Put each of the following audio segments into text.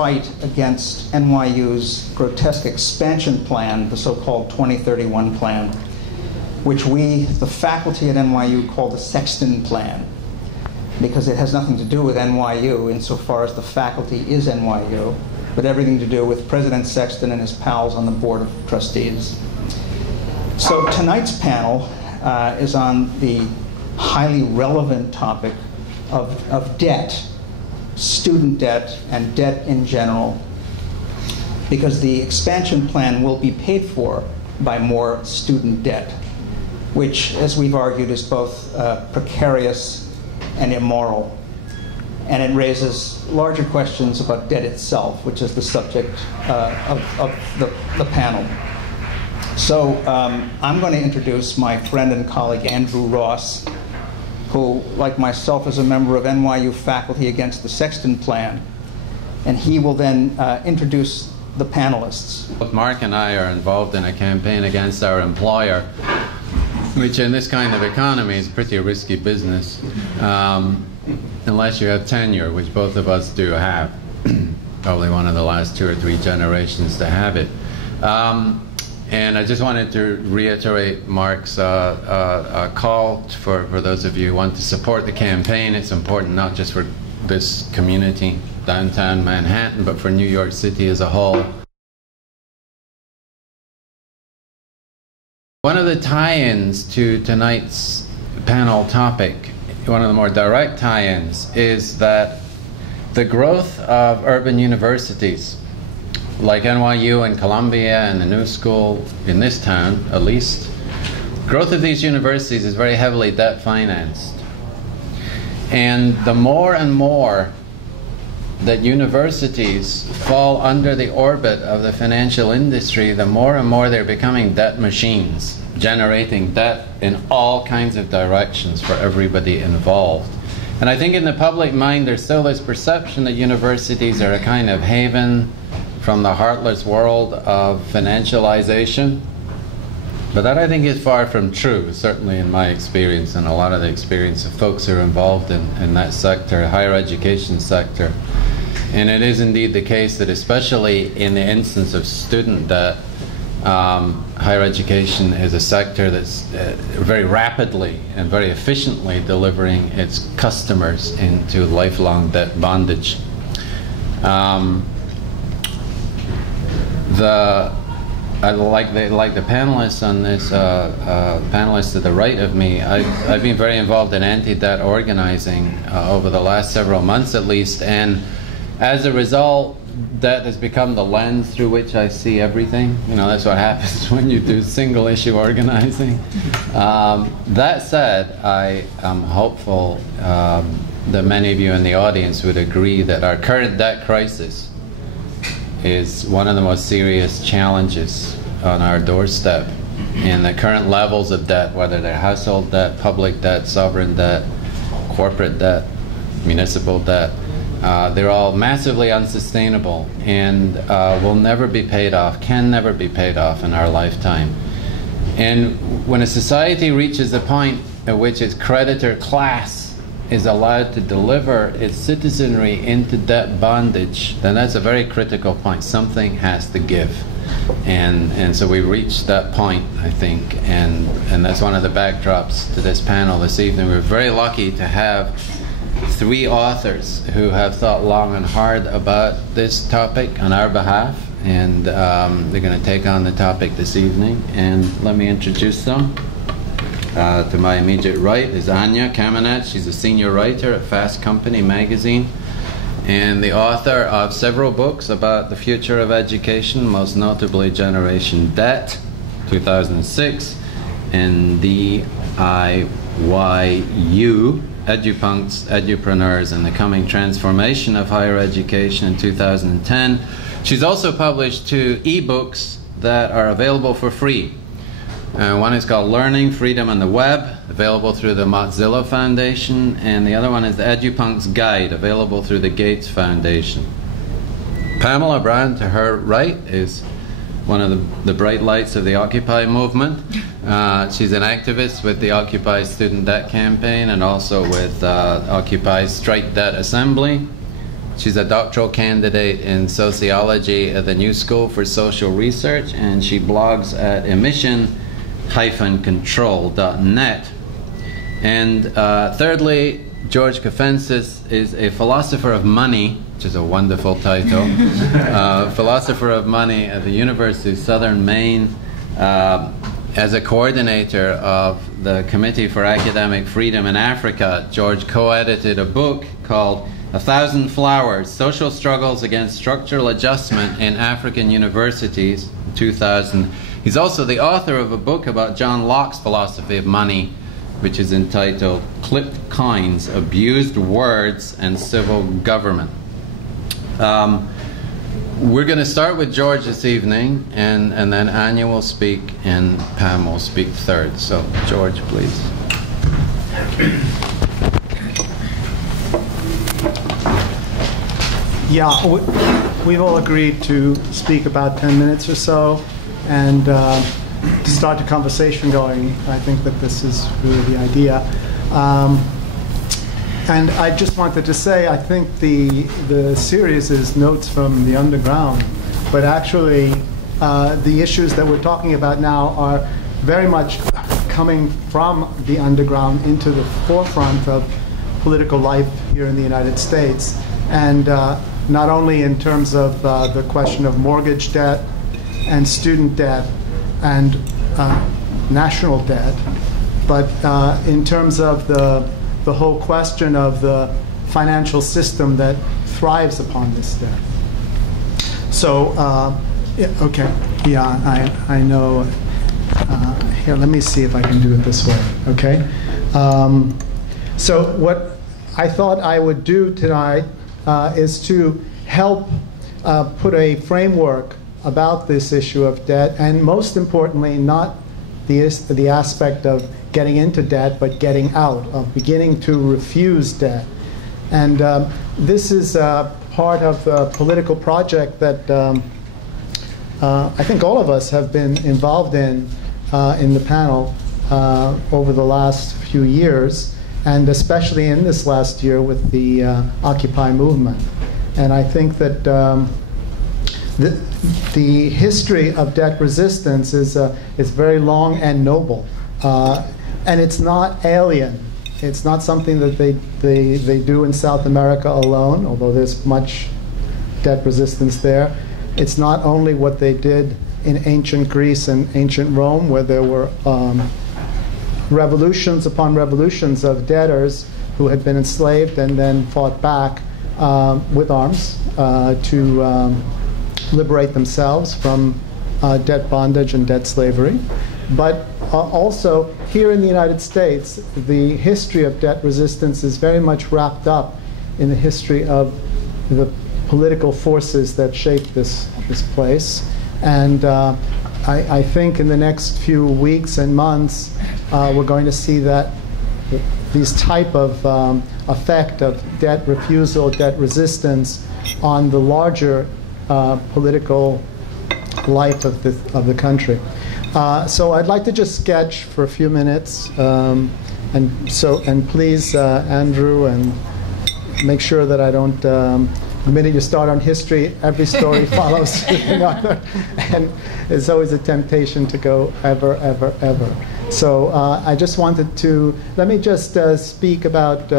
fight against NYU's grotesque expansion plan, the so-called 2031 plan, which we, the faculty at NYU, call the Sexton Plan, because it has nothing to do with NYU insofar as the faculty is NYU, but everything to do with President Sexton and his pals on the Board of Trustees. So tonight's panel is on the highly relevant topic of debt, student debt, and debt in general, because the expansion plan will be paid for by more student debt, which, as we've argued, is both precarious and immoral. And it raises larger questions about debt itself, which is the subject of the panel. So I'm going to introduce my friend and colleague Andrew Ross, who, like myself, is a member of NYU faculty against the Sexton Plan. And he will then introduce the panelists. Both Mark and I are involved in a campaign against our employer, which in this kind of economy is pretty risky business, unless you have tenure, which both of us do have. Probably one of the last 2 or 3 generations to have it. And I just wanted to reiterate Mark's call for those of you who want to support the campaign. It's important not just for this community, downtown Manhattan, but for New York City as a whole. One of the tie-ins to tonight's panel topic, one of the more direct tie-ins, is that the growth of urban universities, like NYU and Columbia and the New School in this town, at least, growth of these universities is very heavily debt financed. And the more and more that universities fall under the orbit of the financial industry, the more and more they're becoming debt machines, generating debt in all kinds of directions for everybody involved. And I think in the public mind there's still this perception that universities are a kind of haven from the heartless world of financialization. But that, I think, is far from true, certainly in my experience and a lot of the experience of folks who are involved in that sector, higher education sector. And it is indeed the case that, especially in the instance of student debt, higher education is a sector that's very rapidly and very efficiently delivering its customers into lifelong debt bondage. Like the panelists on this, panelists to the right of me, I've been very involved in anti-debt organizing over the last several months at least, and as a result, debt has become the lens through which I see everything. You know, that's what happens when you do single issue organizing. That said, I am hopeful that many of you in the audience would agree that our current debt crisis is one of the most serious challenges on our doorstep. And the current levels of debt, whether they're household debt, public debt, sovereign debt, corporate debt, municipal debt, they're all massively unsustainable and will never be paid off, can never be paid off in our lifetime. And when a society reaches the point at which its creditor class is allowed to deliver its citizenry into debt bondage, then that's a very critical point. Something has to give. And so we've reached that point, I think, and that's one of the backdrops to this panel this evening. We're very lucky to have 3 authors who have thought long and hard about this topic on our behalf, and they're going to take on the topic this evening. And let me introduce them. To my immediate right is Anya Kamenetz. She's a senior writer at Fast Company magazine and the author of several books about the future of education, most notably Generation Debt, 2006, and DIYU, Edupuncts, Edupreneurs, and the Coming Transformation of Higher Education in 2010. She's also published 2 e-books that are available for free. One is called Learning, Freedom on the Web, available through the Mozilla Foundation, and the other one is the Edupunct's Guide, available through the Gates Foundation. Pamela Brown, to her right, is one of the bright lights of the Occupy movement. She's an activist with the Occupy Student Debt Campaign and also with Occupy Strike Debt Assembly. She's a doctoral candidate in sociology at the New School for Social Research, and she blogs at emission-control.net. And thirdly, George Caffentzis is a philosopher of money, which is a wonderful title, philosopher of money at the University of Southern Maine, as a coordinator of the Committee for Academic Freedom in Africa. George co-edited a book called 1,000 Flowers, Social Struggles Against Structural Adjustment in African Universities, in 2000. He's also the author of a book about John Locke's philosophy of money, which is entitled Clipped Coins, Abused Words and Civil Government. We're going to start with George this evening, and then Anya will speak, and Pam will speak third. So, George, please. Yeah, we've all agreed to speak about 10 minutes or so, and to start the conversation going. I think that this is really the idea. And I just wanted to say, I think the series is Notes from the Underground, but actually the issues that we're talking about now are very much coming from the underground into the forefront of political life here in the United States. And not only in terms of the question of mortgage debt and student debt and national debt, but in terms of the whole question of the financial system that thrives upon this debt. So, okay, yeah, I know. Here, let me see if I can do it this way, okay? So what I thought I would do tonight is to help put a framework about this issue of debt, and most importantly, not the aspect of getting into debt, but getting out, of beginning to refuse debt. And this is part of a political project that I think all of us have been involved in the panel over the last few years, and especially in this last year with the Occupy movement. And I think that the history of debt resistance is very long and noble. And it's not alien. It's not something that they do in South America alone, although there's much debt resistance there. It's not only what they did in ancient Greece and ancient Rome, where there were revolutions upon revolutions of debtors who had been enslaved and then fought back with arms to liberate themselves from debt bondage and debt slavery. But also, here in the United States, the history of debt resistance is very much wrapped up in the history of the political forces that shape this place. And I think in the next few weeks and months, we're going to see that these type of effect of debt refusal, debt resistance on the larger political life of the country. So I'd like to just sketch for a few minutes, and please, Andrew, and make sure that I don't. The minute you start on history, every story follows another, and there's always a temptation to go ever. So I just wanted to let me just speak about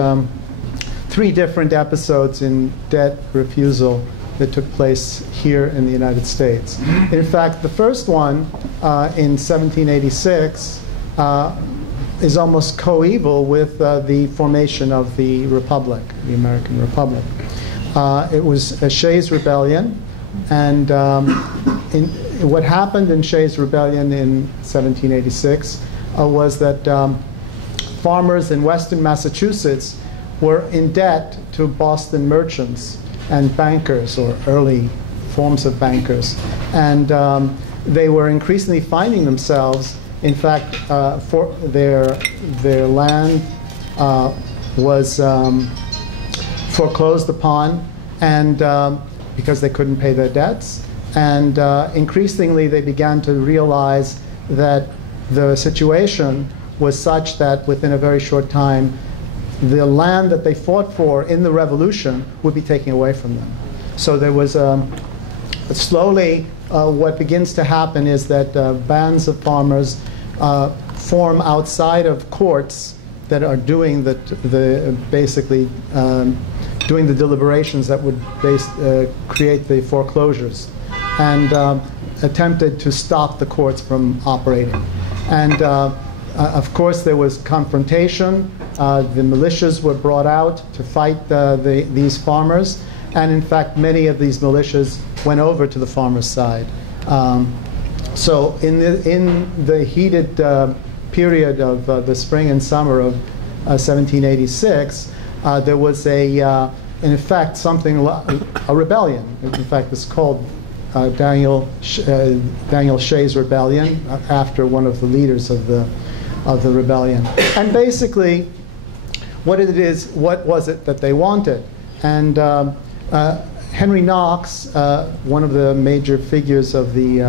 3 different episodes in debt refusal that took place here in the United States. In fact, the first one in 1786 is almost coeval with the formation of the Republic, the American Republic. It was Shays' Rebellion, and what happened in Shays' Rebellion in 1786 was that farmers in western Massachusetts were in debt to Boston merchants and bankers, or early forms of bankers. And they were increasingly finding themselves, in fact, for their land was foreclosed upon, and because they couldn't pay their debts. And increasingly they began to realize that the situation was such that within a very short time the land that they fought for in the revolution would be taken away from them. So there was slowly what begins to happen is that bands of farmers form outside of courts that are doing basically doing the deliberations that would create the foreclosures, and attempted to stop the courts from operating. And of course, there was confrontation. The militias were brought out to fight these farmers, and in fact, many of these militias went over to the farmers' side. So in the heated period of the spring and summer of 1786, there was in effect, a rebellion. In fact, it's called Daniel Shays' Rebellion, after one of the leaders of the rebellion. And basically, what was it that they wanted? And Henry Knox, one of the major figures of the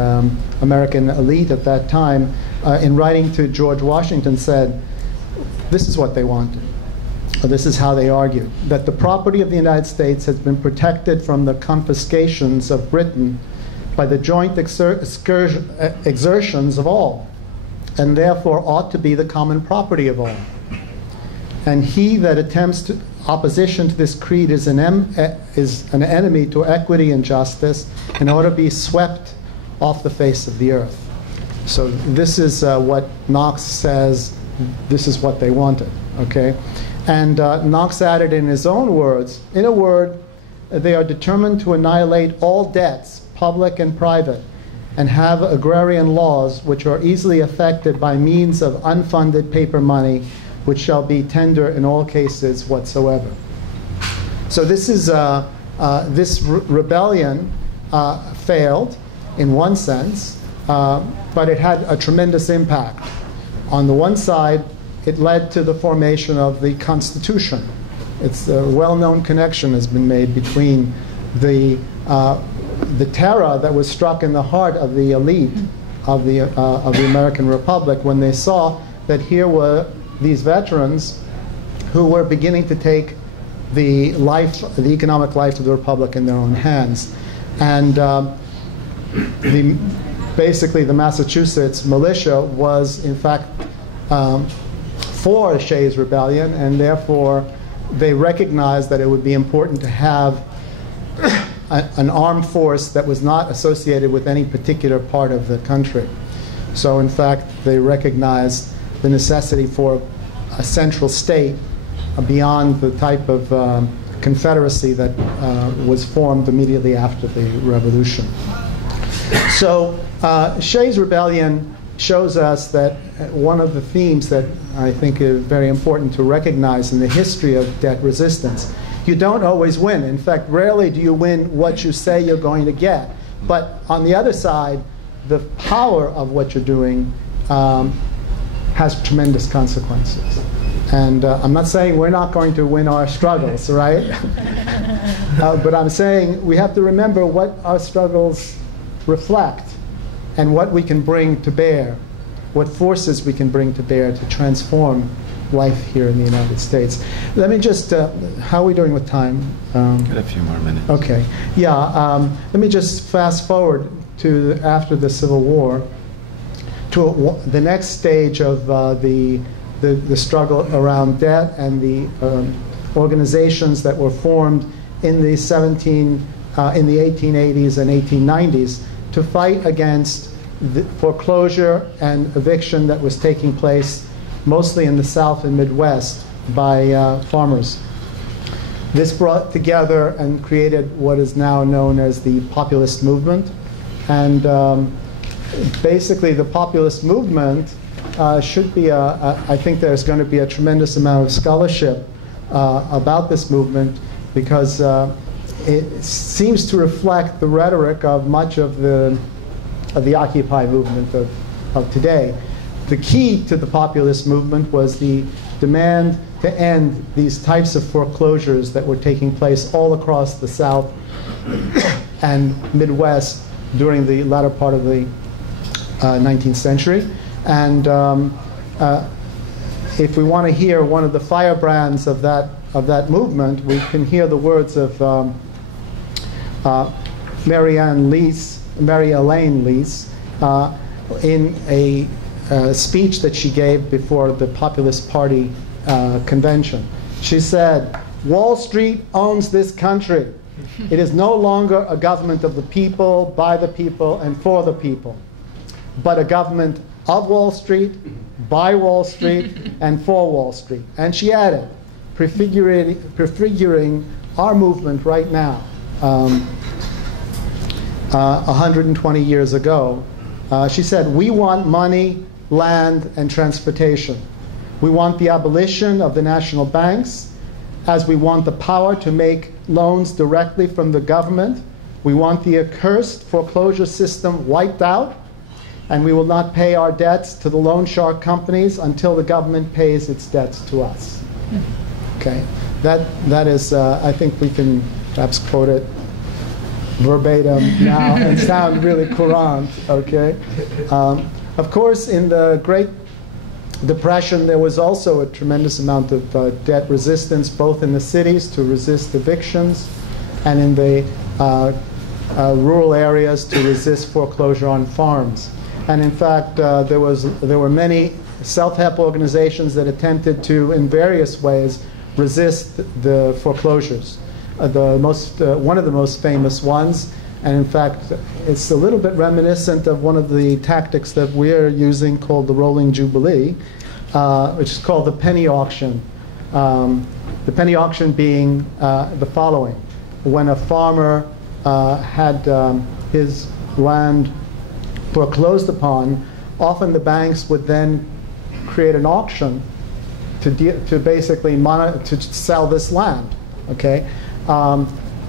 American elite at that time, in writing to George Washington, said, this is what they wanted. This is how they argued, that the property of the United States has been protected from the confiscations of Britain by the joint exertions of all, and therefore ought to be the common property of all. And he that attempts opposition to this creed is an enemy to equity and justice, and ought to be swept off the face of the earth. So this is what Knox says, this is what they wanted, okay? And Knox added in his own words, in a word, they are determined to annihilate all debts, public and private, and have agrarian laws which are easily affected by means of unfunded paper money, which shall be tender in all cases whatsoever. So this is this rebellion failed in one sense, but it had a tremendous impact. On the one side, it led to the formation of the Constitution. It's a well-known connection has been made between the terror that was struck in the heart of the elite of the American Republic when they saw that here were these veterans who were beginning to take the economic life of the Republic in their own hands. And basically the Massachusetts militia was in fact for Shays' Rebellion, and therefore they recognized that it would be important to have an armed force that was not associated with any particular part of the country. So in fact, they recognized the necessity for a central state beyond the type of confederacy that was formed immediately after the Revolution. So Shays' Rebellion shows us that one of the themes that I think is very important to recognize in the history of debt resistance. You don't always win. In fact, rarely do you win what you say you're going to get. But on the other side, the power of what you're doing has tremendous consequences. And I'm not saying we're not going to win our struggles, right? But I'm saying we have to remember what our struggles reflect and what we can bring to bear, what forces we can bring to bear to transform life here in the United States. Let me just, how are we doing with time? Got a few more minutes. Okay, yeah, let me just fast forward to after the Civil War, to the next stage of the struggle around debt and the organizations that were formed in the 1880s and 1890s to fight against the foreclosure and eviction that was taking place mostly in the South and Midwest by farmers. This brought together and created what is now known as the populist movement. And basically the populist movement should be, I think there's going to be a tremendous amount of scholarship about this movement, because it seems to reflect the rhetoric of much of the Occupy movement of today. The key to the populist movement was the demand to end these types of foreclosures that were taking place all across the South and Midwest during the latter part of the 19th century. And if we want to hear one of the firebrands of that movement, we can hear the words of Mary Elaine Lease in a speech that she gave before the Populist Party convention. She said, "Wall Street owns this country. It is no longer a government of the people, by the people, and for the people, but a government of Wall Street, by Wall Street, and for Wall Street." And she added, prefiguring our movement right now, 120 years ago, she said, "We want money, land, and transportation. We want the abolition of the national banks, as we want the power to make loans directly from the government. We want the accursed foreclosure system wiped out, and we will not pay our debts to the loan shark companies until the government pays its debts to us." Okay, that is, I think we can perhaps quote it verbatim now and sound really courant, okay? Of course, in the Great Depression, there was also a tremendous amount of debt resistance, both in the cities to resist evictions and in the rural areas to resist foreclosure on farms. And in fact, there were many self-help organizations that attempted to, in various ways, resist the foreclosures. One of the most famous ones, and in fact, it's a little bit reminiscent of one of the tactics that we're using called the Rolling Jubilee, which is called the penny auction. The penny auction being the following. When a farmer had his land foreclosed upon, often the banks would then create an auction to basically to sell this land, okay?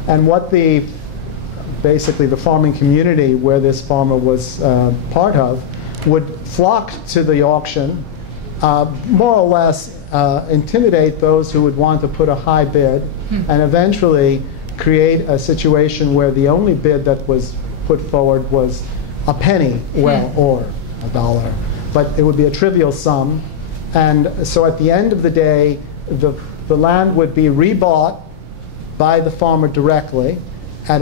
And what basically the farming community where this farmer was part of would flock to the auction, more or less intimidate those who would want to put a high bid, and eventually create a situation where the only bid that was put forward was a penny, or $1. But it would be a trivial sum. And so at the end of the day, the land would be rebought by the farmer directly at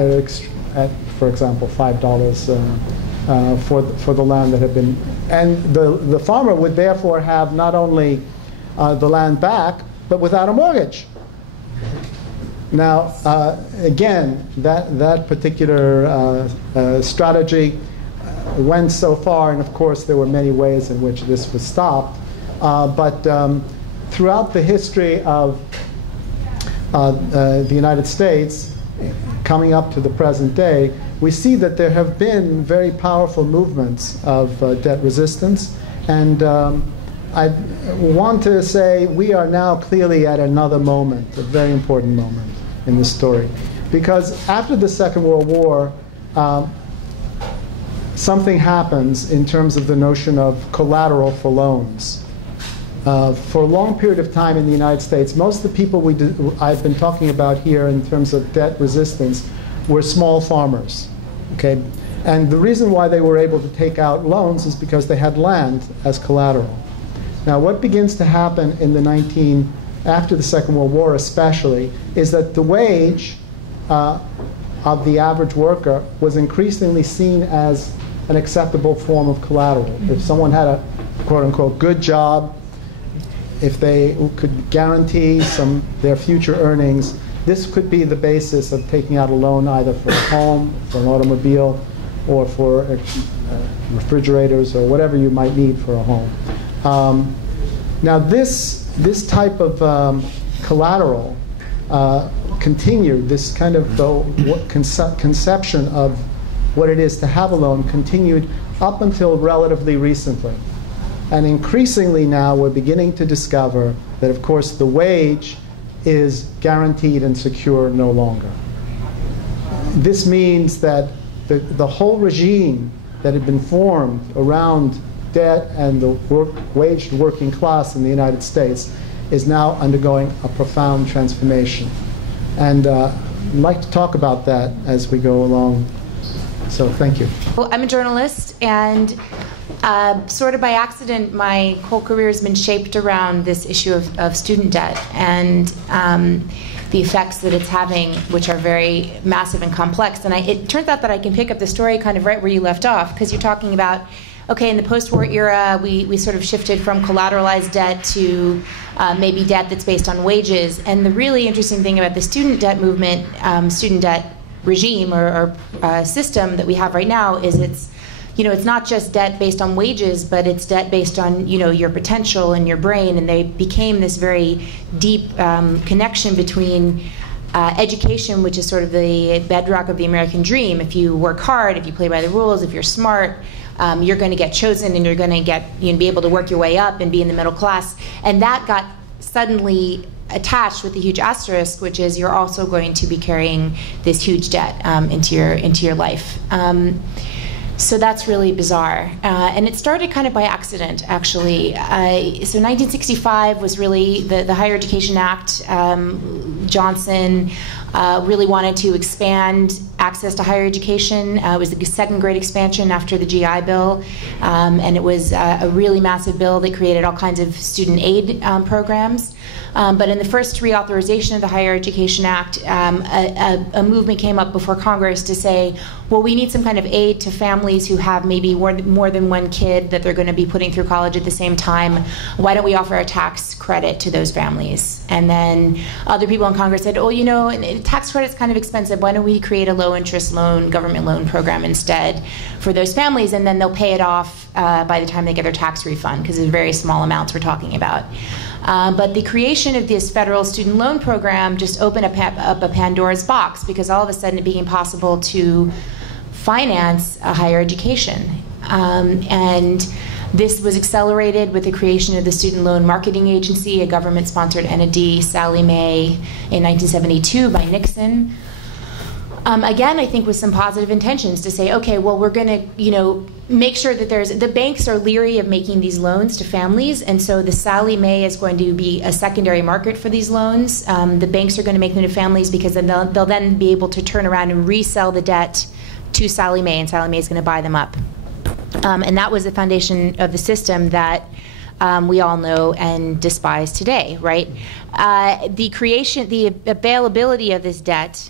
for example, $5 for the land that had been, and the farmer would therefore have not only the land back, but without a mortgage. Now, again, that particular strategy went so far, and of course there were many ways in which this was stopped, but throughout the history of the United States, coming up to the present day, we see that there have been very powerful movements of debt resistance. And I want to say we are now clearly at another moment, a very important moment in this story. Because after the Second World War, something happens in terms of the notion of collateral for loans. For a long period of time in the United States, most of the people I've been talking about here in terms of debt resistance were small farmers, okay? And the reason why they were able to take out loans is because they had land as collateral. Now, what begins to happen in after the Second World War especially, is that the wage of the average worker was increasingly seen as an acceptable form of collateral. If someone had a quote-unquote good job, if they could guarantee their future earnings, this could be the basis of taking out a loan either for a home, for an automobile, or for refrigerators, or whatever you might need for a home. Now this type of collateral continued, this kind of conception of what it is to have a loan continued up until relatively recently. And increasingly now we're beginning to discover that, of course, the wage is guaranteed and secure no longer. This means that the whole regime that had been formed around debt and the waged working class in the United States is now undergoing a profound transformation. And I'd like to talk about that as we go along. So thank you. Well, I'm a journalist, and Sort of by accident, my whole career has been shaped around this issue of student debt and the effects that it's having, which are very massive and complex. And it turns out that I can pick up the story kind of right where you left off, because you're talking about, okay, in the post-war era, we sort of shifted from collateralized debt to maybe debt that's based on wages. And the really interesting thing about the student debt movement, student debt regime or system that we have right now is it's not just debt based on wages, but it's debt based on, your potential and your brain. And they became this very deep connection between education, which is sort of the bedrock of the American dream. If you work hard, if you play by the rules, if you're smart, you're going to get chosen and you're going to be able to work your way up and be in the middle class. And that got suddenly attached with a huge asterisk, which is you're also going to be carrying this huge debt into your life. So that's really bizarre. And it started kind of by accident, actually. So 1965 was really the Higher Education Act. Johnson really wanted to expand access to higher education. It was the second great expansion after the GI Bill. And it was a really massive bill that created all kinds of student aid programs. But in the first reauthorization of the Higher Education Act, a movement came up before Congress to say, well, we need some kind of aid to families who have maybe more than one kid that they're going to be putting through college at the same time. Why don't we offer a tax credit to those families? And then other people in Congress said, tax credit's kind of expensive. Why don't we create a low-interest loan, government loan program instead for those families, and then they'll pay it off by the time they get their tax refund, because it's very small amounts we're talking about. But the creation of this federal student loan program just opened up a Pandora's box, because all of a sudden it became possible to finance a higher education. And this was accelerated with the creation of the Student Loan Marketing Agency, a government-sponsored entity, Sallie Mae, in 1972 by Nixon. Again, I think with some positive intentions to say, okay, well, we're going to, make sure that the banks are leery of making these loans to families, and so the Sallie Mae is going to be a secondary market for these loans. The banks are going to make them to families because then they'll then be able to turn around and resell the debt to Sallie Mae, and Sallie Mae is going to buy them up. And that was the foundation of the system that we all know and despise today, right? The availability of this debt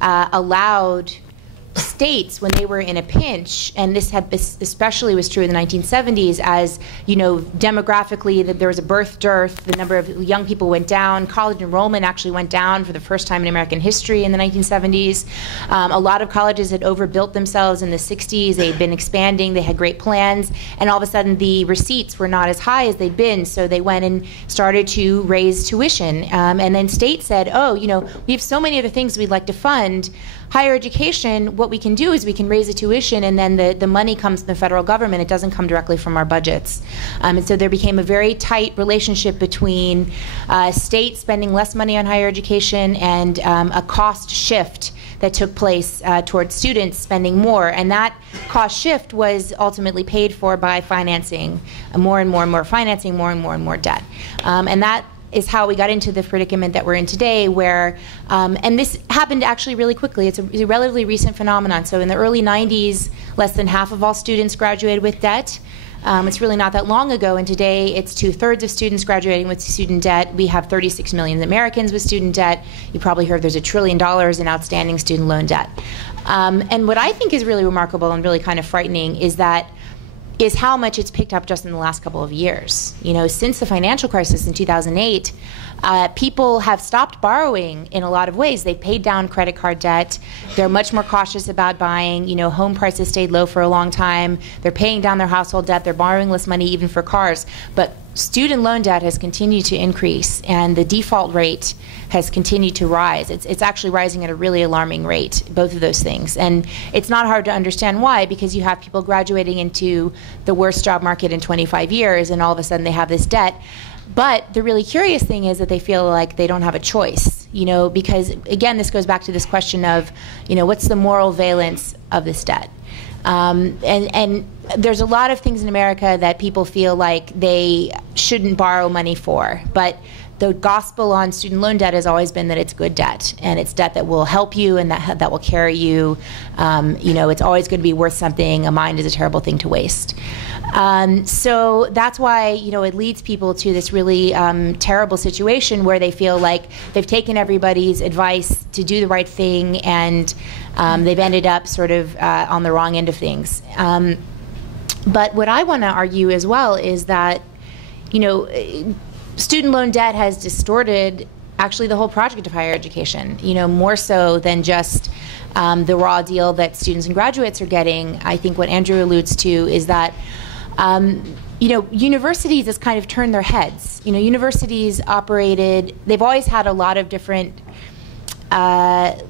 allowed states, when they were in a pinch, and this especially was true in the 1970s, as demographically that there was a birth dearth, the number of young people went down, college enrollment actually went down for the first time in American history in the 1970s. A lot of colleges had overbuilt themselves in the 60s. They'd been expanding, they had great plans, and all of a sudden the receipts were not as high as they'd been, so they went and started to raise tuition. And then states said, we have so many other things we'd like to fund. Higher education, what we can do is we can raise the tuition, and then the money comes from the federal government. It doesn't come directly from our budgets. And so there became a very tight relationship between states spending less money on higher education and a cost shift that took place towards students spending more. And that cost shift was ultimately paid for by financing more and more and more financing, more and more and more debt. And that is how we got into the predicament that we're in today, where, and this happened actually really quickly. It's a relatively recent phenomenon. So in the early 90s, less than half of all students graduated with debt. It's really not that long ago, and today it's 2/3 of students graduating with student debt. We have 36 million Americans with student debt. You probably heard there's $1 trillion in outstanding student loan debt. And what I think is really remarkable and really kind of frightening is how much it's picked up just in the last couple of years. Since the financial crisis in 2008, people have stopped borrowing in a lot of ways. They've paid down credit card debt. They're much more cautious about buying. Home prices stayed low for a long time. They're paying down their household debt. They're borrowing less money even for cars. But student loan debt has continued to increase, and the default rate has continued to rise. It's actually rising at a really alarming rate, both of those things. And it's not hard to understand why, because you have people graduating into the worst job market in 25 years, and all of a sudden they have this debt. But the really curious thing is that they feel like they don't have a choice, because, again, this goes back to this question of, what's the moral valence of this debt? And there's a lot of things in America that people feel like they shouldn't borrow money for, but the gospel on student loan debt has always been that it's good debt, and it's debt that will help you and that will carry you. It's always going to be worth something. A mind is a terrible thing to waste. So that's why, it leads people to this really terrible situation where they feel like they've taken everybody's advice to do the right thing, and they've ended up sort of on the wrong end of things. But what I want to argue as well is that, student loan debt has distorted actually the whole project of higher education, more so than just the raw deal that students and graduates are getting. I think what Andrew alludes to is that universities has kind of turned their heads. Universities they've always had a lot of different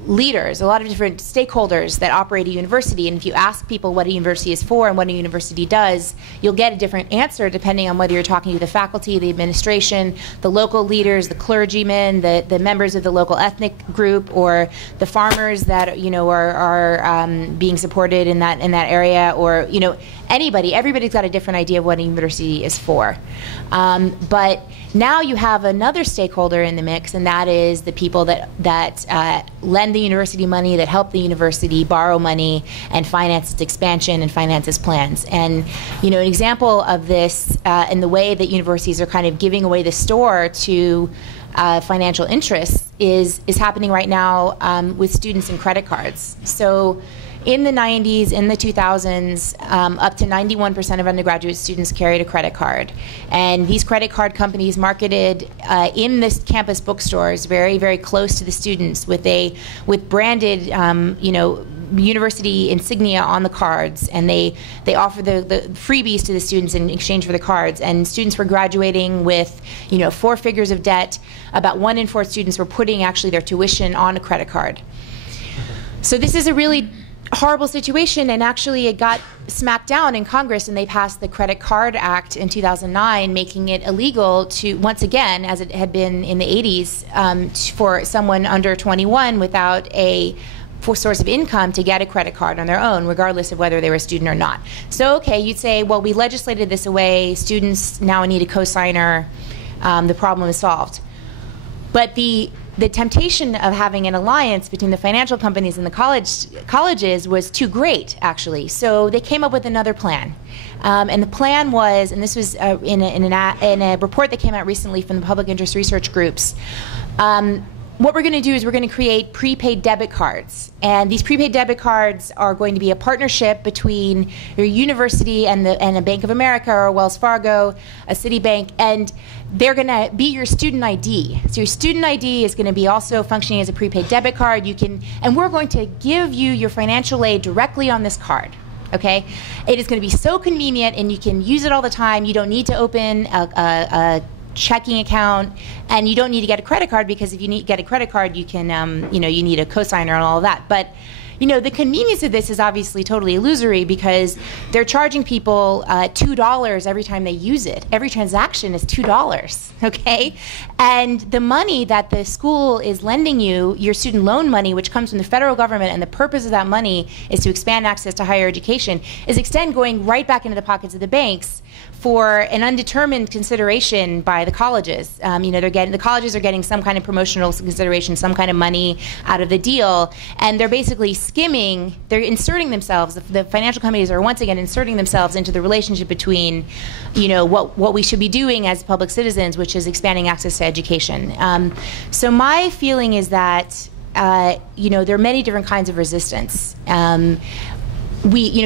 leaders, a lot of different stakeholders that operate a university. And if you ask people what a university is for and what a university does, you'll get a different answer depending on whether you're talking to the faculty, the administration, the local leaders, the clergymen, the members of the local ethnic group, or the farmers that are being supported in that area, or anybody. Everybody's got a different idea of what a university is for. But now you have another stakeholder in the mix, and that is the people that lend the university money, that help the university borrow money and finance its expansion and finance its plans. And an example of this in the way that universities are kind of giving away the store to financial interests is happening right now with students and credit cards. So in the 90s, in the 2000s, up to 91% of undergraduate students carried a credit card. And these credit card companies marketed in the campus bookstores very, very close to the students with branded, university insignia on the cards. And they offer the freebies to the students in exchange for the cards. And students were graduating with, 4 figures of debt. About 1 in 4 students were putting actually their tuition on a credit card. So this is a really horrible situation, and actually it got smacked down in Congress, and they passed the Credit Card Act in 2009, making it illegal to, once again, as it had been in the 80s, for someone under 21 without a source of income to get a credit card on their own, regardless of whether they were a student or not. So, okay, you'd say, well, we legislated this away, students now need a cosigner, the problem is solved. But the temptation of having an alliance between the financial companies and the colleges was too great, actually. So they came up with another plan. And the plan was, and this was in a report that came out recently from the public interest research groups, what we're going to do is we're going to create prepaid debit cards. And these prepaid debit cards are going to be a partnership between your university and a Bank of America or Wells Fargo, a Citibank, and they're going to be your student ID. So your student ID is going to be also functioning as a prepaid debit card. And we're going to give you your financial aid directly on this card. Okay? It is going to be so convenient, and you can use it all the time. You don't need to open a checking account, and you don't need to get a credit card, because if you need to get a credit card, you can, you need a cosigner and all of that. But the convenience of this is obviously totally illusory, because they're charging people $2 every time they use it. Every transaction is $2, okay? And the money that the school is lending you, your student loan money, which comes from the federal government, and the purpose of that money is to expand access to higher education, is going right back into the pockets of the banks for an undetermined consideration by the colleges. The colleges are getting some kind of promotional consideration, some kind of money out of the deal, and they're basically skimming. They're inserting themselves. The financial companies are once again inserting themselves into the relationship between, what we should be doing as public citizens, which is expanding access to education. So my feeling is that there are many different kinds of resistance.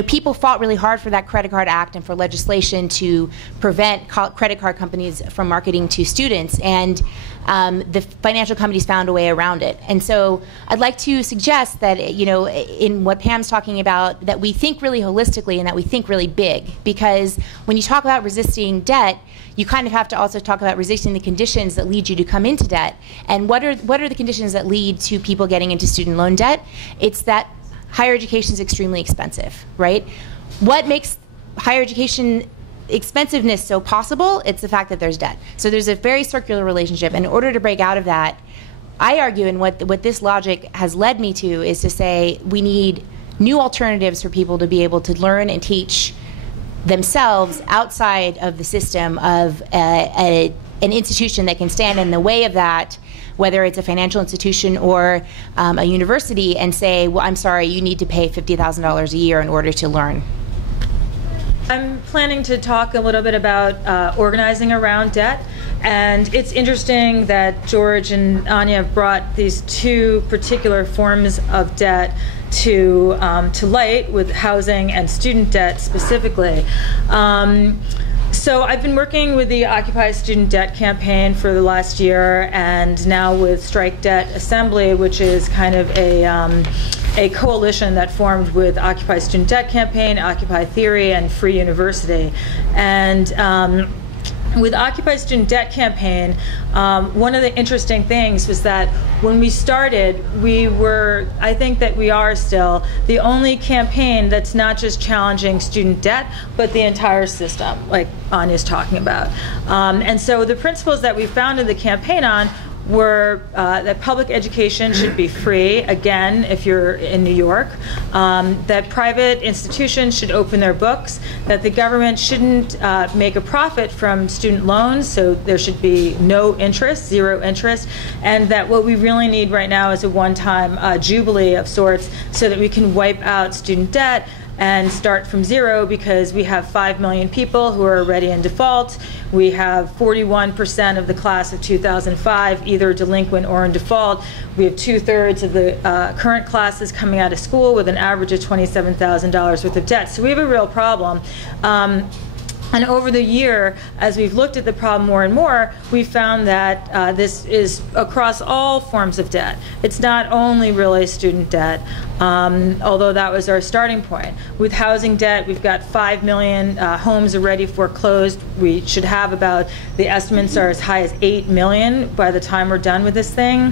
People fought really hard for that Credit Card Act and for legislation to prevent credit card companies from marketing to students, and the financial companies found a way around it. And so I'd like to suggest that, in what Pam's talking about, that we think really holistically and that we think really big, because when you talk about resisting debt, you kind of have to also talk about resisting the conditions that lead you to come into debt. And what are the conditions that lead to people getting into student loan debt? It's that higher education is extremely expensive, right? What makes higher education expensiveness so possible? It's the fact that there's debt. So there's a very circular relationship. And in order to break out of that, I argue, and what this logic has led me to, is to say we need new alternatives for people to be able to learn and teach themselves outside of the system of an institution that can stand in the way of that, whether it's a financial institution or a university, and say, well, I'm sorry, you need to pay $50,000 a year in order to learn. I'm planning to talk a little bit about organizing around debt. And it's interesting that George and Anya brought these two particular forms of debt to light, with housing and student debt specifically. So I've been working with the Occupy Student Debt campaign for the last year, and now with Strike Debt Assembly, which is kind of a coalition that formed with Occupy Student Debt Campaign, Occupy Theory, and Free University. And with Occupy Student Debt Campaign, one of the interesting things was that when we started, we were, I think that we are still, the only campaign that's not just challenging student debt, but the entire system, like Anya's talking about. And so the principles that we founded the campaign on were that public education should be free, again, if you're in New York, that private institutions should open their books, that the government shouldn't make a profit from student loans, so there should be no interest, zero interest, and that what we really need right now is a one-time jubilee of sorts so that we can wipe out student debt and start from zero, because we have 5 million people who are already in default. We have 41% of the class of 2005 either delinquent or in default. We have 2/3 of the current classes coming out of school with an average of $27,000 worth of debt. So we have a real problem. And over the year, as we've looked at the problem more and more, we found that this is across all forms of debt. It's not only really student debt, although that was our starting point. With housing debt, we've got 5 million homes already foreclosed. We should have about, the estimates are as high as 8 million by the time we're done with this thing.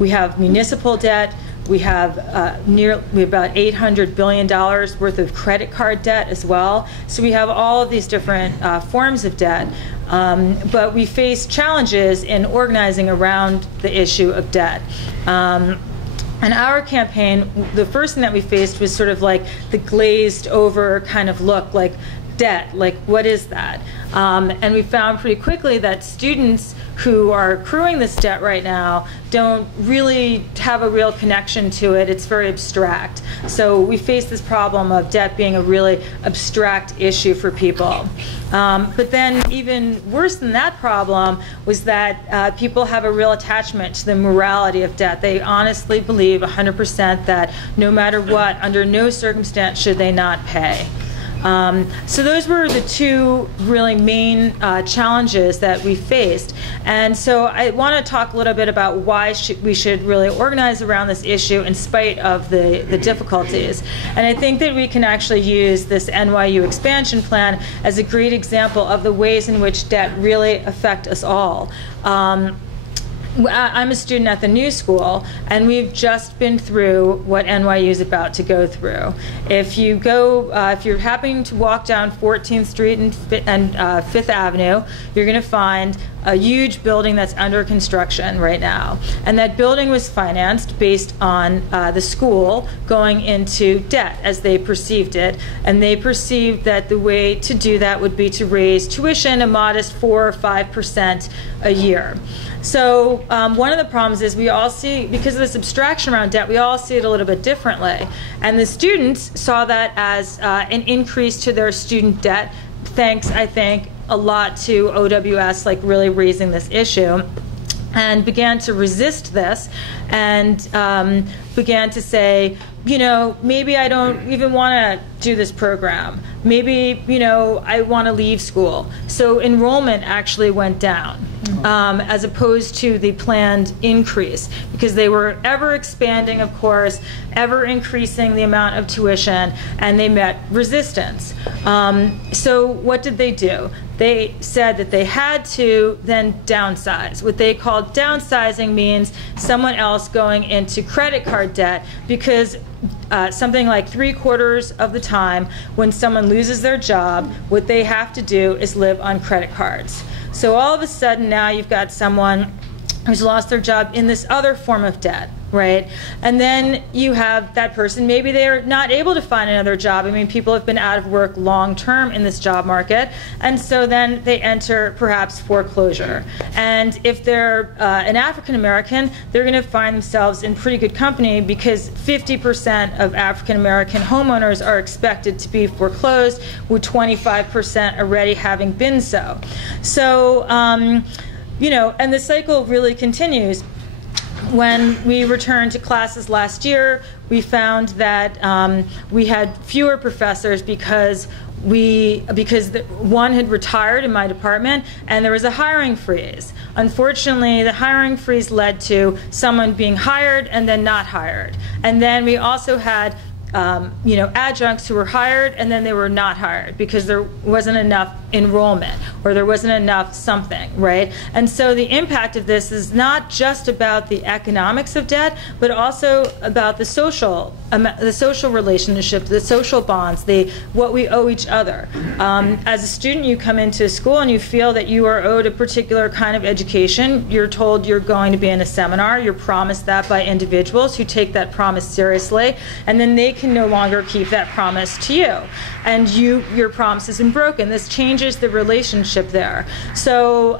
We have municipal debt. We have about $800 billion worth of credit card debt as well. So we have all of these different forms of debt. But we face challenges in organizing around the issue of debt. In our campaign, the first thing that we faced was sort of like the glazed over kind of look, like debt, like what is that? And we found pretty quickly that students who are accruing this debt right now don't really have a real connection to it. It's very abstract. So we face this problem of debt being a really abstract issue for people. But then even worse than that problem was that people have a real attachment to the morality of debt. They honestly believe 100% that no matter what, under no circumstance should they not pay. So those were the two really main challenges that we faced. And so I want to talk a little bit about why we should really organize around this issue in spite of the difficulties. And I think that we can actually use this NYU expansion plan as a great example of the ways in which debt really affect us all. I'm a student at the New School, and we've just been through what NYU is about to go through. If you go, if you're happening to walk down 14th Street and 5th Avenue, you're going to find a huge building that's under construction right now. And that building was financed based on the school going into debt as they perceived it. And they perceived that the way to do that would be to raise tuition a modest 4 or 5% a year. So one of the problems is we all see, because of this abstraction around debt, we all see it a little bit differently. And the students saw that as an increase to their student debt, thanks, I think, a lot to OWS like really raising this issue, and began to resist this and began to say, you know, maybe I don't even want to do this program. Maybe, you know, I want to leave school. So enrollment actually went down. As opposed to the planned increase, because they were ever expanding, of course, ever increasing the amount of tuition, and they met resistance. So what did they do? They said that they had to then downsize. What they called downsizing means someone else going into credit card debt, because something like 3/4 of the time when someone loses their job, what they have to do is live on credit cards. So all of a sudden now you've got someone who's lost their job in this other form of debt, right? And then you have that person, maybe they're not able to find another job. I mean, people have been out of work long term in this job market, and so then they enter perhaps foreclosure. And if they're an African American, they're going to find themselves in pretty good company, because 50% of African American homeowners are expected to be foreclosed, with 25% already having been so. So, you know, and the cycle really continues. When we returned to classes last year, we found that we had fewer professors because one had retired in my department, and there was a hiring freeze. Unfortunately, the hiring freeze led to someone being hired and then not hired. And then we also had you know, adjuncts who were hired and then they were not hired because there wasn't enough enrollment, or there wasn't enough something, right? And so the impact of this is not just about the economics of debt, but also about the social relationship, the social bonds, what we owe each other. As a student, you come into school and you feel that you are owed a particular kind of education. You're told you're going to be in a seminar. You're promised that by individuals who take that promise seriously, and then they can no longer keep that promise to you, and your promise has been broken. This changes the relationship there. So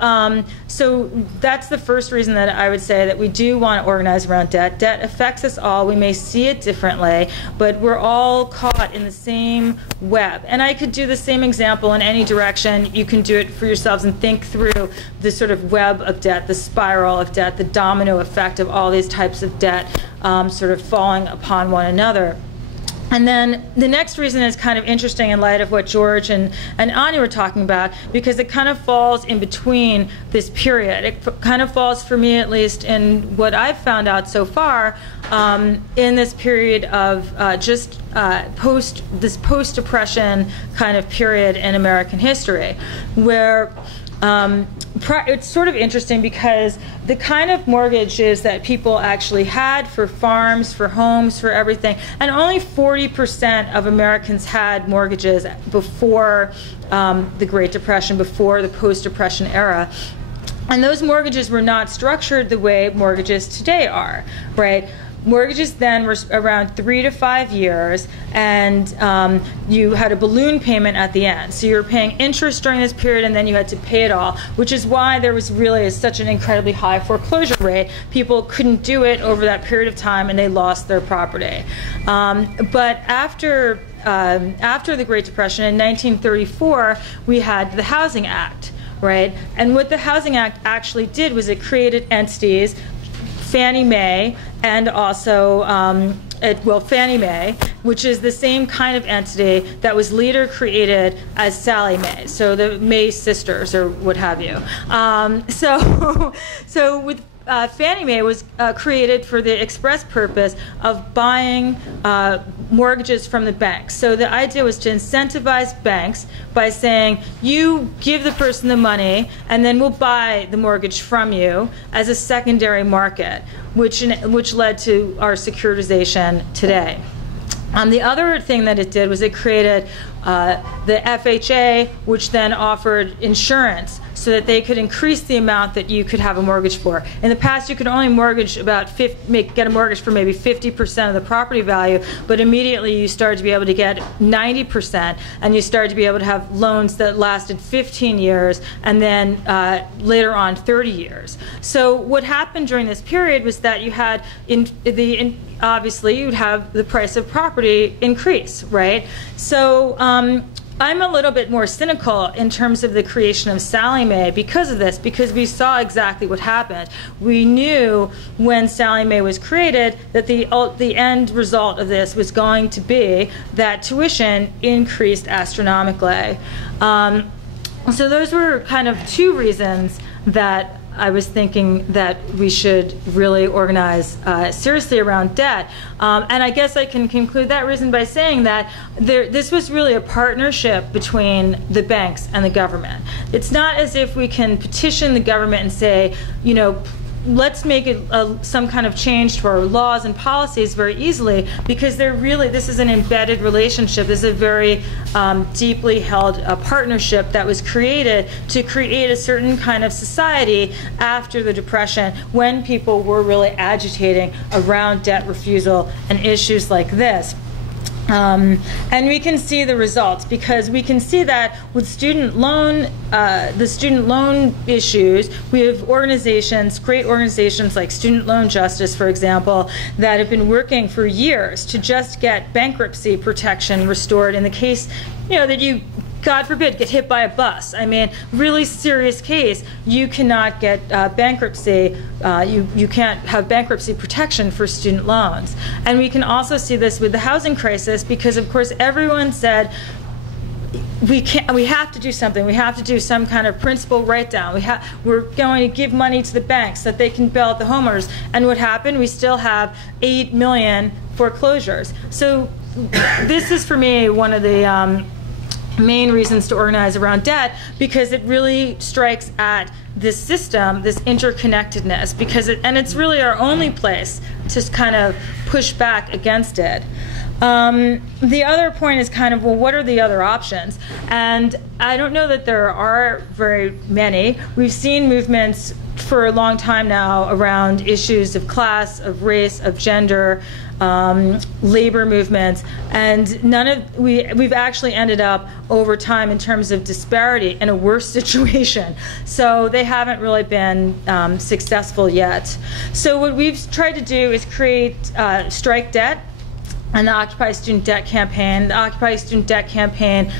so that's the first reason that I would say that we do want to organize around debt. Debt affects us all. We may see it differently, but we're all caught in the same web. And I could do the same example in any direction. You can do it for yourselves and think through the sort of web of debt, the spiral of debt, the domino effect of all these types of debt sort of falling upon one another. And then the next reason is kind of interesting in light of what George and Anya were talking about, because it kind of falls in between this period. It kind of falls, for me at least, in what I've found out so far, in this period of just post-Depression kind of period in American history, where it's sort of interesting because the kind of mortgages that people actually had for farms, for homes, for everything, and only 40% of Americans had mortgages before the Great Depression, before the post-Depression era. And those mortgages were not structured the way mortgages today are, right? Mortgages then were around 3 to 5 years, and you had a balloon payment at the end. So you were paying interest during this period, and then you had to pay it all, which is why there was really such an incredibly high foreclosure rate. People couldn't do it over that period of time, and they lost their property. But after the Great Depression, in 1934, we had the Housing Act, right? And what the Housing Act actually did was it created entities, Fannie Mae, and also Fannie Mae, which is the same kind of entity that was later created as Sallie Mae, so the Mae sisters or what have you. So with Fannie Mae was created for the express purpose of buying mortgages from the banks. So the idea was to incentivize banks by saying, you give the person the money and then we'll buy the mortgage from you as a secondary market, which led to our securitization today. The other thing that it did was it created the FHA, which then offered insurance so that they could increase the amount that you could have a mortgage for. In the past, you could only mortgage get a mortgage for maybe 50% of the property value, but immediately you started to be able to get 90%, and you started to be able to have loans that lasted 15 years, and then later on 30 years. So what happened during this period was that you had obviously you'd have the price of property increase, right? So I'm a little bit more cynical in terms of the creation of Sallie Mae because of this, because we saw exactly what happened. We knew when Sallie Mae was created that the end result of this was going to be that tuition increased astronomically. So those were kind of two reasons that I was thinking that we should really organize seriously around debt. And I guess I can conclude that reason by saying that this was really a partnership between the banks and the government. It's not as if we can petition the government and say, you know, let's make it some kind of change to our laws and policies very easily, because this is an embedded relationship. This is a very deeply held partnership that was created to create a certain kind of society after the Depression, when people were really agitating around debt refusal and issues like this. And we can see the results, because we can see that with the student loan issues, we have great organizations like Student Loan Justice, for example, that have been working for years to just get bankruptcy protection restored in the case, that you, God forbid, get hit by a bus. I mean, really serious case, you cannot get bankruptcy. You can't have bankruptcy protection for student loans. And we can also see this with the housing crisis, because of course everyone said, we have to do something. We have to do some kind of principal write-down. We're going to give money to the banks so that they can bail out the homeowners. And what happened? We still have 8 million foreclosures. So this is, for me, one of the main reasons to organize around debt, because it really strikes at this system, this interconnectedness, and it's really our only place to kind of push back against it. The other point is kind of, well, what are the other options? And I don't know that there are very many. We've seen movements for a long time now around issues of class, of race, of gender, labor movements, and we've actually ended up over time in terms of disparity in a worse situation. So they haven't really been successful yet. So what we've tried to do is create Strike Debt and the Occupy Student Debt Campaign. The Occupy Student Debt Campaign,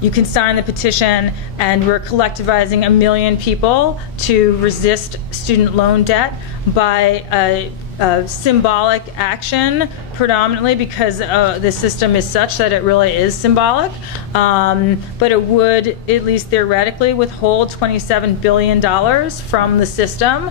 you can sign the petition, and we're collectivizing 1 million people to resist student loan debt by a symbolic action, predominantly because the system is such that it really is symbolic. But it would, at least theoretically, withhold $27 billion from the system.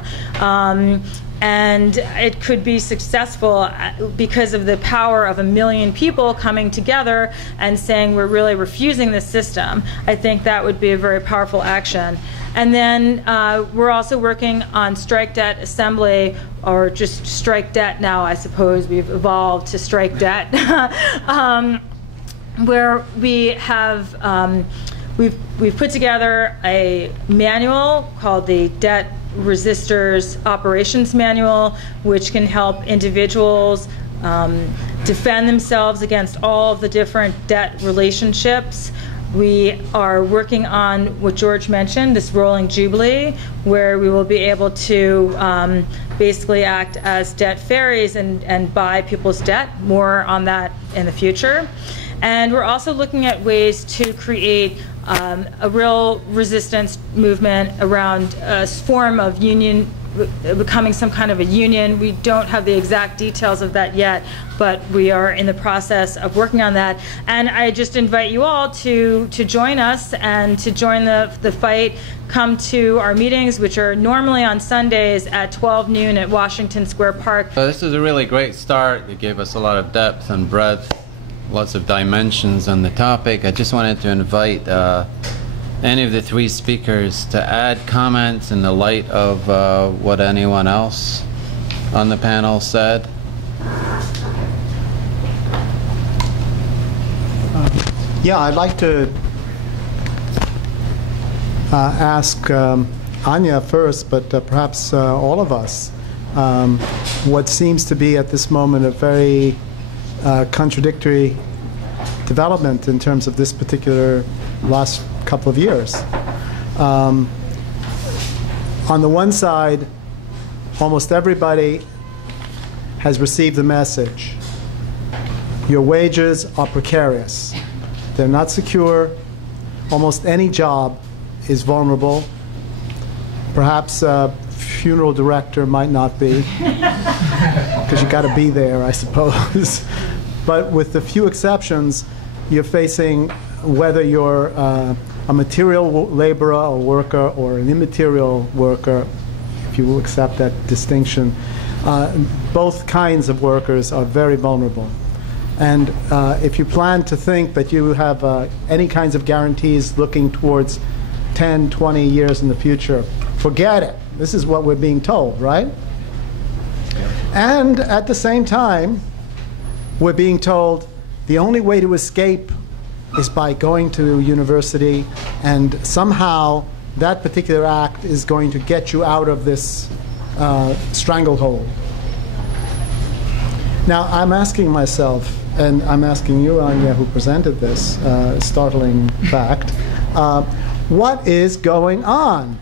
And it could be successful because of the power of 1 million people coming together and saying we're really refusing this system. I think that would be a very powerful action. And then we're also working on Strike Debt Assembly, or just Strike Debt now, I suppose. We've evolved to Strike Debt, where we have we've put together a manual called the Debt Resisters Operations Manual, which can help individuals defend themselves against all of the different debt relationships. We are working on what George mentioned, this rolling jubilee, where we will be able to basically act as debt fairies and buy people's debt. More on that in the future. And we're also looking at ways to create a real resistance movement around a form of union, becoming some kind of a union. We don't have the exact details of that yet, but we are in the process of working on that. And I just invite you all to join us and to join the fight. Come to our meetings, which are normally on Sundays at 12 noon at Washington Square Park. So this is a really great start. It gave us a lot of depth and breadth, lots of dimensions on the topic. I just wanted to invite any of the three speakers to add comments in the light of what anyone else on the panel said. Yeah, I'd like to ask Anya first, but perhaps all of us, what seems to be at this moment a very contradictory development in terms of this particular last couple of years. On the one side, almost everybody has received the message: your wages are precarious. They're not secure. Almost any job is vulnerable. Perhaps a funeral director might not be, because you got to be there, I suppose. But with a few exceptions, you're facing, whether you're a material laborer or worker or an immaterial worker, if you will accept that distinction, both kinds of workers are very vulnerable. And if you plan to think that you have any kinds of guarantees looking towards 10, 20 years in the future, forget it. This is what we're being told, right? And at the same time, we're being told the only way to escape is by going to university, and somehow that particular act is going to get you out of this stranglehold. Now, I'm asking myself, and I'm asking you, Anya, who presented this startling fact, what is going on?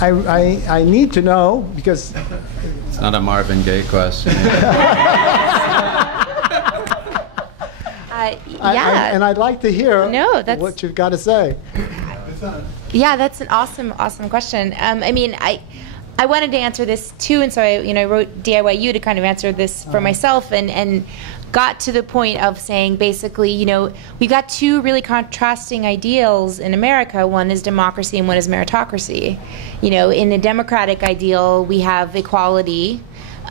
I need to know, because It's not a Marvin Gaye question. Yeah. And I'd like to hear that's what you've got to say. Yeah, that's an awesome question. I mean, I wanted to answer this too, and so I wrote DIYU to kind of answer this for myself, and got to the point of saying basically, we got two really contrasting ideals in America. One is democracy and one is meritocracy. In a democratic ideal, we have equality.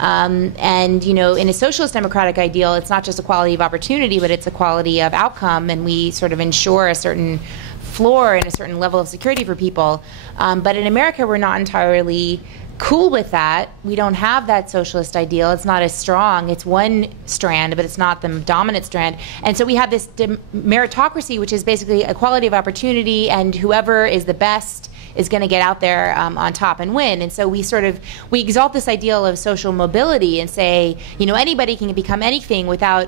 And in a socialist democratic ideal, it's not just equality of opportunity, but it's equality of outcome, and we sort of ensure a certain floor and a certain level of security for people. But in America, we're not entirely cool with that. We don't have that socialist ideal. It's not as strong. It's one strand, but it's not the dominant strand. And so we have this meritocracy, which is basically equality of opportunity, and whoever is the best is going to get out there on top and win. And so we exalt this ideal of social mobility and say, anybody can become anything without,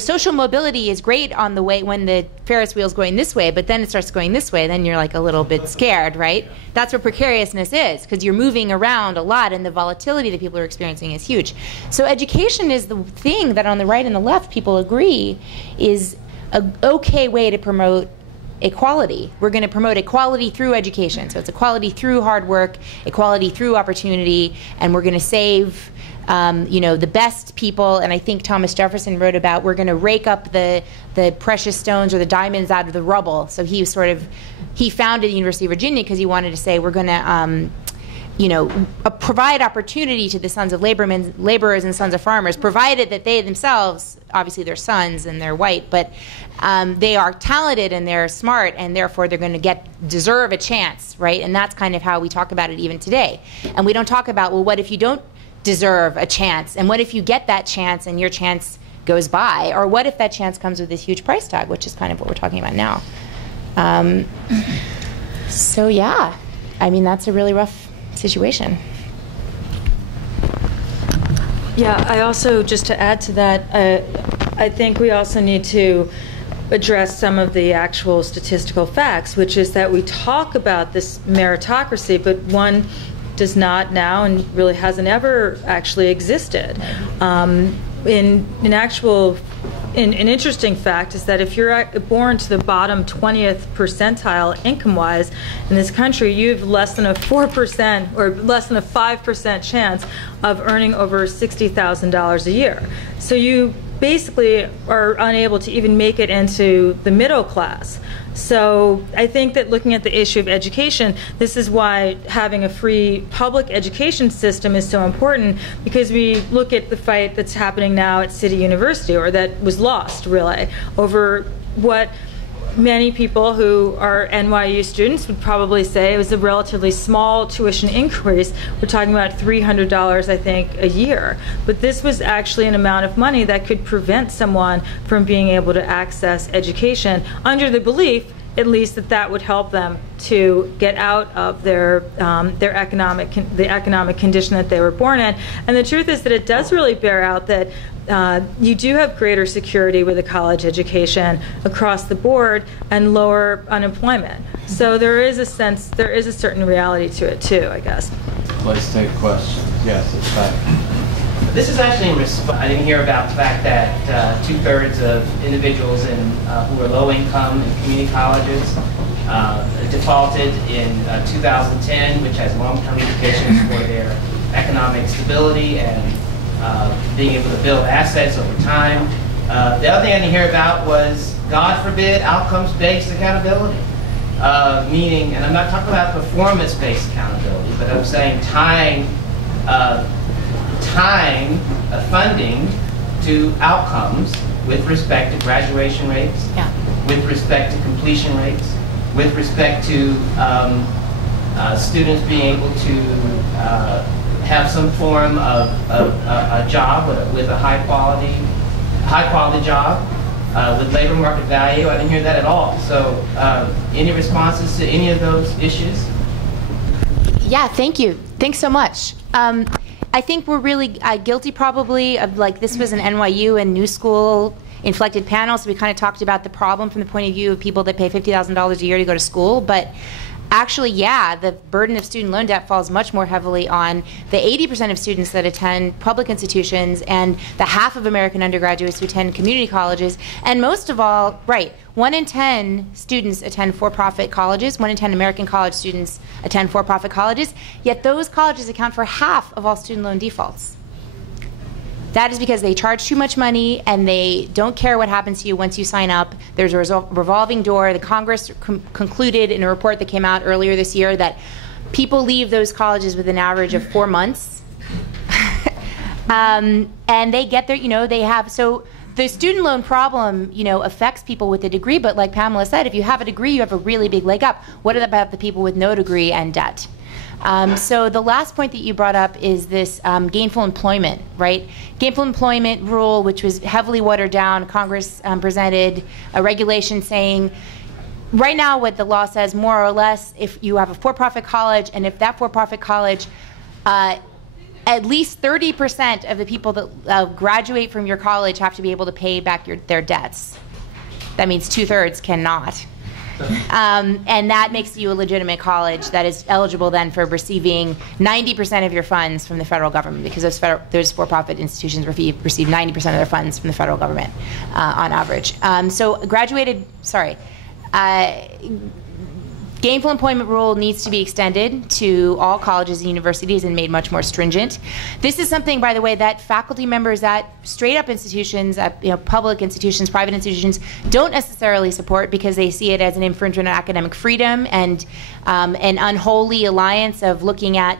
social mobility is great on the way when the Ferris wheel's going this way, but then it starts going this way, then you're like a little bit scared, right? That's what precariousness is, because you're moving around a lot and the volatility that people are experiencing is huge. So education is the thing that on the right and the left people agree is an okay way to promote equality. We're going to promote equality through education. So it's equality through hard work, equality through opportunity, and we're going to save the best people. And I think Thomas Jefferson wrote about we're going to rake up the precious stones or the diamonds out of the rubble. So he founded the University of Virginia because he wanted to say we're going to provide opportunity to the sons of laborers and sons of farmers, provided that they themselves, obviously they're sons and they're white, but they are talented and they're smart, and therefore they're going to deserve a chance, right? And that's kind of how we talk about it even today. And we don't talk about, well, what if you don't deserve a chance? And what if you get that chance and your chance goes by? Or what if that chance comes with this huge price tag, which is kind of what we're talking about now. So yeah, I mean, that's a really rough situation. Yeah, I also, just to add to that, I think we also need to address some of the actual statistical facts, which is that we talk about this meritocracy, but one does not now and really hasn't ever actually existed. An interesting fact is that if you're born to the bottom 20th percentile income-wise in this country, you have less than a 4% or less than a 5% chance of earning over $60,000 a year. So you basically are unable to even make it into the middle class. So I think that looking at the issue of education, this is why having a free public education system is so important, because we look at the fight that's happening now at City University, or that was lost, really, over what many people who are NYU students would probably say it was a relatively small tuition increase. We're talking about $300, I think, a year. But this was actually an amount of money that could prevent someone from being able to access education, under the belief, at least, that that would help them to get out of the economic condition that they were born in. And the truth is that it does really bear out that you do have greater security with a college education across the board and lower unemployment. So there is a certain reality to it too, I guess. Let's take questions. Yes, it's back. This is actually in response. I didn't hear about the fact that 2/3 of individuals who are low income in community colleges defaulted in 2010, which has long-term implications for their economic stability and being able to build assets over time. The other thing I didn't hear about was, God forbid, outcomes-based accountability. Meaning, and I'm not talking about performance-based accountability, but I'm saying tying funding to outcomes with respect to graduation rates, with respect to completion rates, with respect to students being able to have some form of a job with a high quality job with labor market value. I didn't hear that at all. So any responses to any of those issues? Yeah, thank you. Thanks so much. I think we're really guilty probably of, like, this was an NYU and New School inflected panel, so we kind of talked about the problem from the point of view of people that pay $50,000 a year to go to school. But actually, yeah, the burden of student loan debt falls much more heavily on the 80% of students that attend public institutions and the half of American undergraduates who attend community colleges. And most of all, right, 1 in 10 students attend for-profit colleges. 1 in 10 American college students attend for-profit colleges. Yet those colleges account for half of all student loan defaults. That is because they charge too much money and they don't care what happens to you once you sign up. There's a revolving door. The Congress concluded in a report that came out earlier this year that people leave those colleges with an average of 4 months. And they get there, they have, so the student loan problem, affects people with a degree, but like Pamela said, if you have a degree, you have a really big leg up. What about the people with no degree and debt? So the last point that you brought up is this gainful employment, right? Gainful employment rule, which was heavily watered down. Congress presented a regulation saying, right now what the law says, more or less, if you have a for-profit college, and if that for-profit college, at least 30% of the people that graduate from your college have to be able to pay back their debts. That means 2/3 cannot. And that makes you a legitimate college that is eligible then for receiving 90% of your funds from the federal government, because those for-profit institutions receive 90% of their funds from the federal government on average. Gainful employment rule needs to be extended to all colleges and universities and made much more stringent. This is something, by the way, that faculty members at straight-up institutions, public institutions, private institutions, don't necessarily support because they see it as an infringement on academic freedom and an unholy alliance of looking at,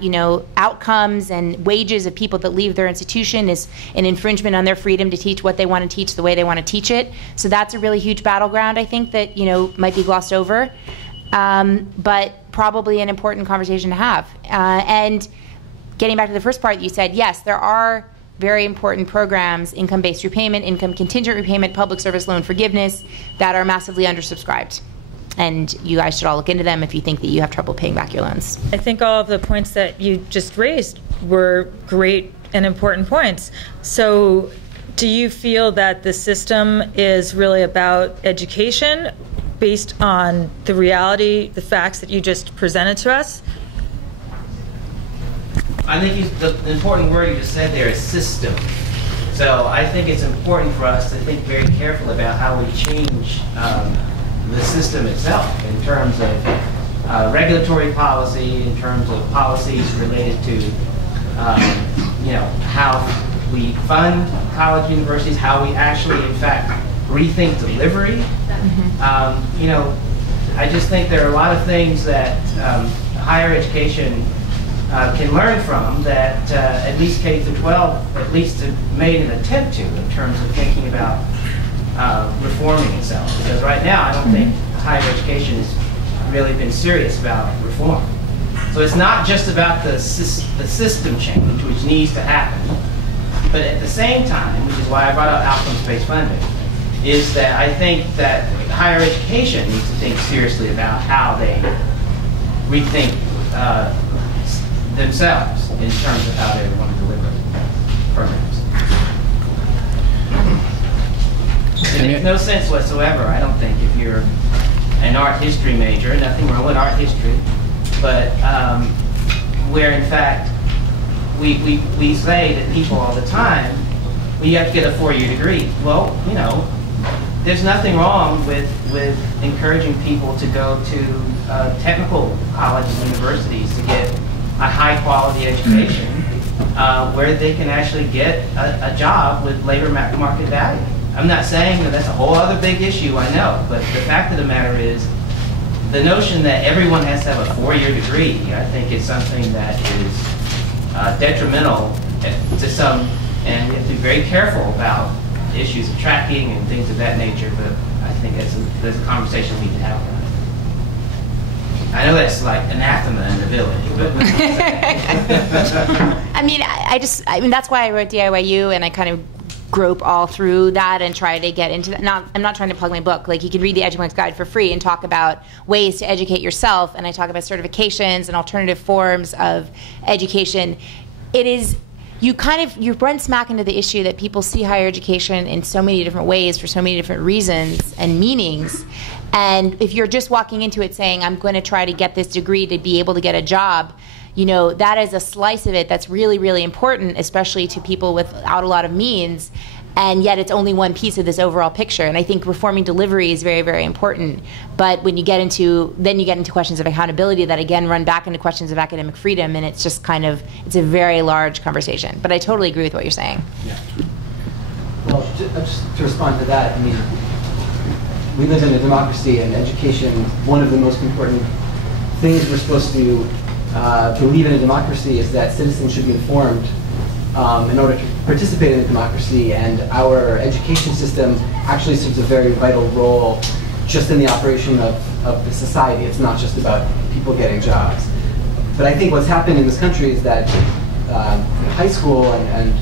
outcomes and wages of people that leave their institution is an infringement on their freedom to teach what they want to teach the way they want to teach it. So that's a really huge battleground, I think, that might be glossed over. But probably an important conversation to have. And getting back to the first part that you said, yes, there are very important programs, income-based repayment, income contingent repayment, public service loan forgiveness, that are massively undersubscribed. And you guys should all look into them if you think that you have trouble paying back your loans. I think all of the points that you just raised were great and important points. So do you feel that the system is really about education based on the reality, the facts that you just presented to us? I think the important word you just said there is system. So I think it's important for us to think very carefully about how we change the system itself in terms of regulatory policy, in terms of policies related to how we fund college universities, how we actually, in fact, rethink delivery. I just think there are a lot of things that higher education can learn from that at least K through 12 at least made an attempt to in terms of thinking about reforming itself. Because right now I don't think higher education has really been serious about reform. So it's not just about the system change, which needs to happen, but at the same time, which is why I brought up outcomes-based funding, is that I think that higher education needs to think seriously about how they rethink themselves in terms of how they want to deliver programs. It makes no sense whatsoever, I don't think, if you're an art history major, nothing wrong with art history, but where in fact we say to people all the time, well, you have to get a 4-year degree. Well, there's nothing wrong with encouraging people to go to technical colleges and universities to get a high-quality education where they can actually get a job with labor market value. I'm not saying that that's a whole other big issue, I know, but the fact of the matter is the notion that everyone has to have a 4-year degree, I think is something that is detrimental to some, and we have to be very careful about issues of tracking and things of that nature, but I think there's a conversation we can have. I know that's like anathema in the village, but I mean, I mean, that's why I wrote DIYU, and I kind of grope all through that and try to get into that. I'm not trying to plug my book. Like, you can read the EduMarks Guide for free and talk about ways to educate yourself, and I talk about certifications and alternative forms of education. It is, you run smack into the issue that people see higher education in so many different ways for so many different reasons and meanings. And if you're just walking into it saying, I'm going to try to get this degree to be able to get a job, you know, that is a slice of it that's really, really important, especially to people without a lot of means. And yet it's only one piece of this overall picture. And I think reforming delivery is very, very important. But when you get into, then you get into questions of accountability that again run back into questions of academic freedom, and it's just kind of, it's a very large conversation. But I totally agree with what you're saying. Yeah. Well, just to respond to that, I mean, we live in a democracy, and education, one of the most important things we're supposed to believe in a democracy is that citizens should be informed in order to participate in a democracy, and our education system actually serves a very vital role just in the operation of the society. It's not just about people getting jobs. But I think what's happened in this country is that high school and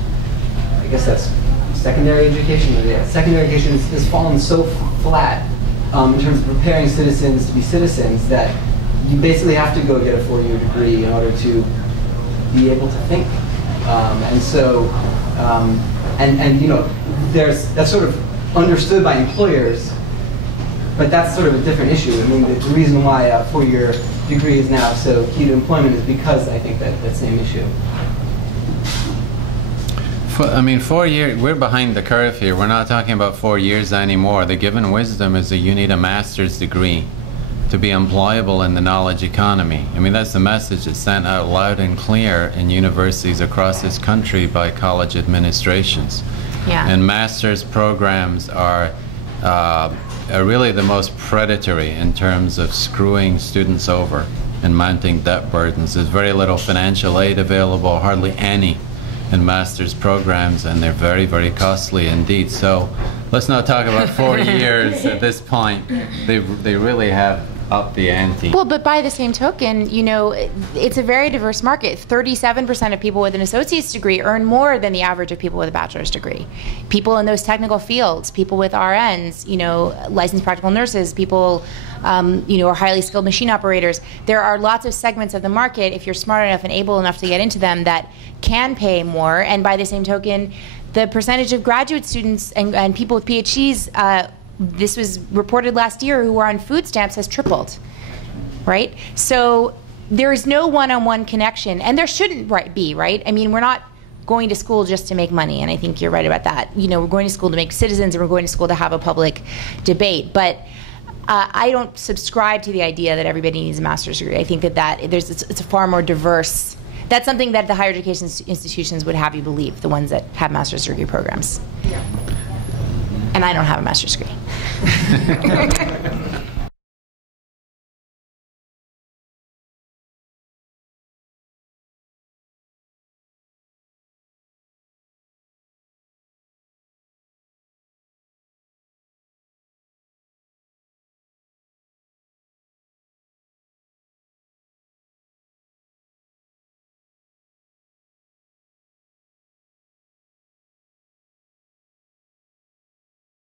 I guess that's secondary education, secondary education has fallen so flat in terms of preparing citizens to be citizens that you basically have to go get a 4-year degree in order to be able to think. And so, and you know, that's sort of understood by employers, but that's sort of a different issue. I mean, the reason why a 4-year degree is now so key to employment is because I think that same issue. I mean, 4 years, we're behind the curve here. We're not talking about 4 years anymore. The given wisdom is that you need a master's degree to be employable in the knowledge economy. I mean, that's the message that's sent out loud and clear in universities across this country by college administrations. Yeah. And master's programs are really the most predatory in terms of screwing students over and mounting debt burdens. There's very little financial aid available, hardly any, in master's programs, and they're very, very costly indeed. So let's not talk about 4 years at this point. They really have upped the ante. Well, but by the same token, you know, it's a very diverse market. 37% of people with an associate's degree earn more than the average of people with a bachelor's degree. People in those technical fields, people with RNs, you know, licensed practical nurses, people, you know, are highly skilled machine operators. There are lots of segments of the market, if you're smart enough and able enough to get into them, that can pay more. And by the same token, the percentage of graduate students and people with PhDs, this was reported last year, who are on food stamps has tripled, right? So there is no one-on-one connection, and there shouldn't be, right? I mean, we're not going to school just to make money, and I think you're right about that. You know, we're going to school to make citizens, and we're going to school to have a public debate. But I don't subscribe to the idea that everybody needs a master's degree. I think that it's a far more diverse. That's something that the higher education institutions would have you believe, the ones that have master's degree programs. Yeah. And I don't have a master's degree.